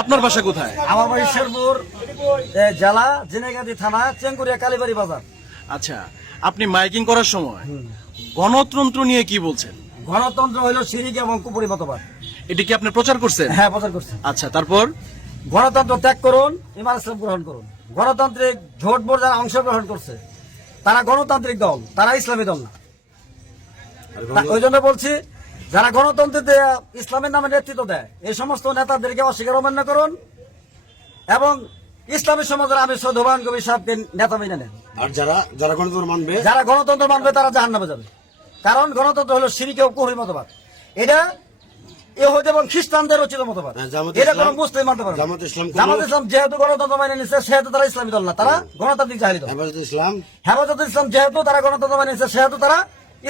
আপনার বাসা কোথায়? আমার বাড়ি শেরপুর জেলা জিনেগাদি থানা চেঙ্গুরিয়া কালীবাড়ি বাজার। আচ্ছা, আপনি মাইকিং করার সময় গণতন্ত্র নিয়ে কি বলছেন? গণতন্ত্র হইল শিরিক এবং কুপুরি মতবাদ। এটি কি আপনি প্রচার করছেন? হ্যাঁ, প্রচার করছে। আচ্ছা, তারপর? গণতন্ত্র ত্যাগ করুন, ইমান ইসলাম গ্রহণ করুন। গণতান্ত্রিক ভোট বোর্ড যারা অংশগ্রহণ করছে তারা গণতান্ত্রিক দল, তারা ইসলামী দল না। ওই জন্য বলছি, যারা গণতন্ত্রে ইসলামের নামে নেতৃত্ব দেয় এই সমস্ত নেতাদেরকে অস্বীকার অমান্য করুন এবং ইসলামী সমাজের আমি সৈয়দ হুমায়ুন কবির সাহেবকে নেতা মেনে নেন। আর যারা গণতন্ত্র মানবে তারা জাহান্নামে যাবে, কারণ গণতন্ত্র হলো শিরক ও কুফরি মতবাদ। এটা ইহুদি এবং খ্রিস্টানদের রচিত মতবাদ। এটা কোনো মুসলিম মানতে পারে না। জামাত ইসলাম যেহেতু গণতন্ত্র মেনে নিচ্ছে সেহেতু তারা ইসলামী দল না, তারা গণতান্ত্রিক জাহেলি দল। হেফাজত ইসলাম যেহেতু তারা গণতন্ত্র মেনে নিচ্ছে সেহেতু তারা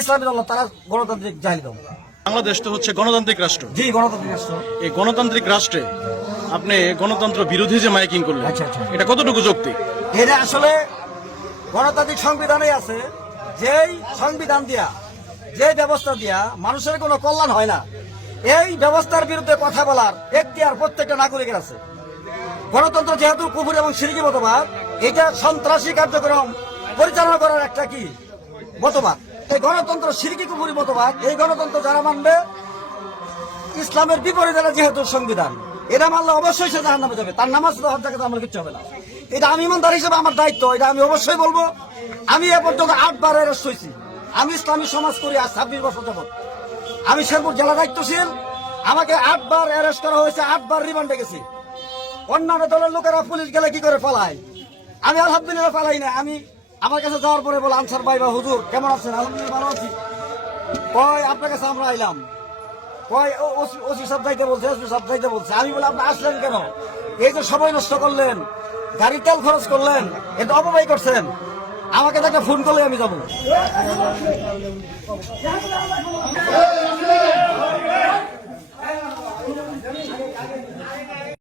ইসলামী দল না, তারা গণতান্ত্রিক জাহেলি দল। বাংলাদেশ তো হচ্ছে গণতান্ত্রিক রাষ্ট্র। জি, গণতান্ত্রিক রাষ্ট্র। এই গণতান্ত্রিক রাষ্ট্রে আপনি গণতন্ত্র বিরোধী যে মাইকিং করলেন, আচ্ছা, এটা কতটুকু যৌক্তিক? এটা আসলে গণতান্ত্রিক সংবিধানে আছে, যেই সংবিধান দিয়া, যে ব্যবস্থা দিয়া মানুষের কোনো কল্যাণ হয় না, এই ব্যবস্থার বিরুদ্ধে কথা বলার এখতিয়ার প্রত্যেকটা নাগরিকের আছে। গণতন্ত্র যেহেতু কুফরি এবং শিরকি মতবাদ, এটা সন্ত্রাসী কার্যক্রম পরিচালনা করার একটা কি মতবাদ। এই গণতন্ত্র শিরকি কুফরি মতবাদ, এই গণতন্ত্র যারা মানবে ইসলামের বিপরীতে যেহেতু সংবিধান, এটা মানলে অবশ্যই সে জাহান্নামে যাবে। তার নামাজ হজ জাকাত আমার কিচ্ছু হবে না। এটা আমি ইমানদার হিসেবে আমার দায়িত্ব, এটা আমি অবশ্যই বলবো। আমি এ পর্যন্ত 8 বার অ্যারেস্ট হয়েছি। আমি ইসলামী সমাজ করি আজ 26 বছর যাবত। আমি শেরপুর জেলা দায়িত্বশীল, আমাকে 8 বার অ্যারেস্ট করা হয়েছে, 8 বার রিমান্ডে গেছি। অন্যান্য দলের লোকেরা পুলিশ গেলে কি করে পালায়, আমি আলহামদুলিল্লাহ পালাই না। আমি আমার কাছে যাওয়ার পরে বলে, আনসার ভাই বা হুজুর কেমন আছেন? আলহামদুলিল্লাহ ভালো আছি। কয় আপনার কাছে আমরা আইলাম, কয় ওসি সব যাইতে বলছে, এসপি সব যাইতে বলছে। আমি বলে আপনি আসলেন কেন? এই যে সময় নষ্ট করলেন, গাড়ি তেল খরচ করলেন, এটা অপব্যয় করছেন, আমাকে একটা ফোন করলে আমি যাবো।